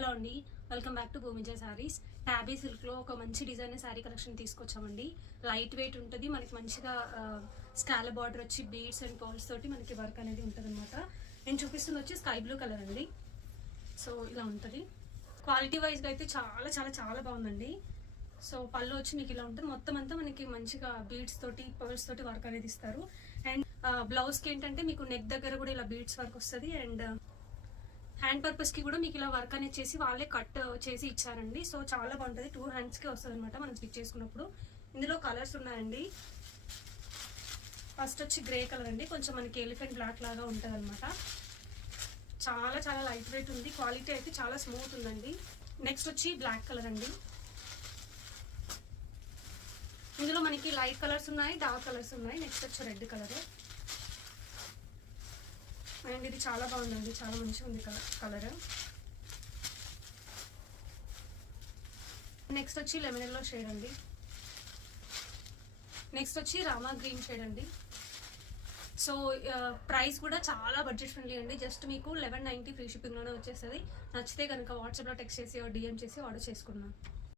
Hello అండి, welcome back to Bhoomija saris. Tabby సిల్క్లో ఒక మంచి డిజైన్ శారీ కలెక్షన్ తీసుకొచ్చామండి. లైట్ వెయిట్ ఉంటుంది, మనకి మంచిగా స్కాలప్ బార్డర్ వచ్చి బీడ్స్ అండ్ పర్ల్స్ తోటి మనకి వర్క్ అనేది ఉంటుంది అనమాట. నేను చూపిస్తుంది వచ్చి స్కై బ్లూ కలర్ అండి. సో ఇలా ఉంటుంది. క్వాలిటీ వైజ్గా అయితే చాలా చాలా చాలా బాగుందండి. సో పళ్ళు వచ్చి మీకు ఇలా ఉంటుంది. మొత్తం అంతా మనకి మంచిగా బీడ్స్ తోటి పర్ల్స్ తోటి వర్క్ అనేది ఇస్తారు. అండ్ బ్లౌజ్కి ఏంటంటే మీకు నెక్ దగ్గర కూడా ఇలా బీడ్స్ వర్క్ వస్తుంది. అండ్ హ్యాండ్ పర్పస్ కి కూడా మీకు ఇలా వర్క్ అనేది చేసి వాళ్ళే కట్ చేసి ఇచ్చారండి. సో చాలా బాగుంటుంది. 2 hands కి వస్తుంది అనమాట మనం స్టిచ్ చేసుకున్నప్పుడు. ఇందులో కలర్స్ ఉన్నాయండి. ఫస్ట్ వచ్చి గ్రే కలర్ అండి, కొంచెం మనకి ఎలిఫెంట్ బ్లాక్ లాగా ఉంటుంది అనమాట. చాలా చాలా లైట్ వెయిట్ ఉంది, క్వాలిటీ అయితే చాలా స్మూత్ ఉందండి. నెక్స్ట్ వచ్చి బ్లాక్ కలర్ అండి. ఇందులో మనకి లైట్ కలర్స్ ఉన్నాయి, డార్క్ కలర్స్ ఉన్నాయి. నెక్స్ట్ వచ్చి రెడ్ కలర్. అండ్ ఇది చాలా బాగుందండి, చాలా మంచిగా ఉంది కలర్. నెక్స్ట్ వచ్చి లెమన్ ఎల్లో షేడ్ అండి. నెక్స్ట్ వచ్చి రామా గ్రీన్ షేడ్ అండి. సో ప్రైస్ కూడా చాలా బడ్జెట్ ఫ్రెండ్లీ అండి. జస్ట్ మీకు 1190 ఫ్రీ షిప్పింగ్లోనే వచ్చేస్తుంది. నచ్చితే కనుక వాట్సాప్లో టెక్స్ట్ చేసి డిఎం చేసి ఆర్డర్ చేసుకున్నాను.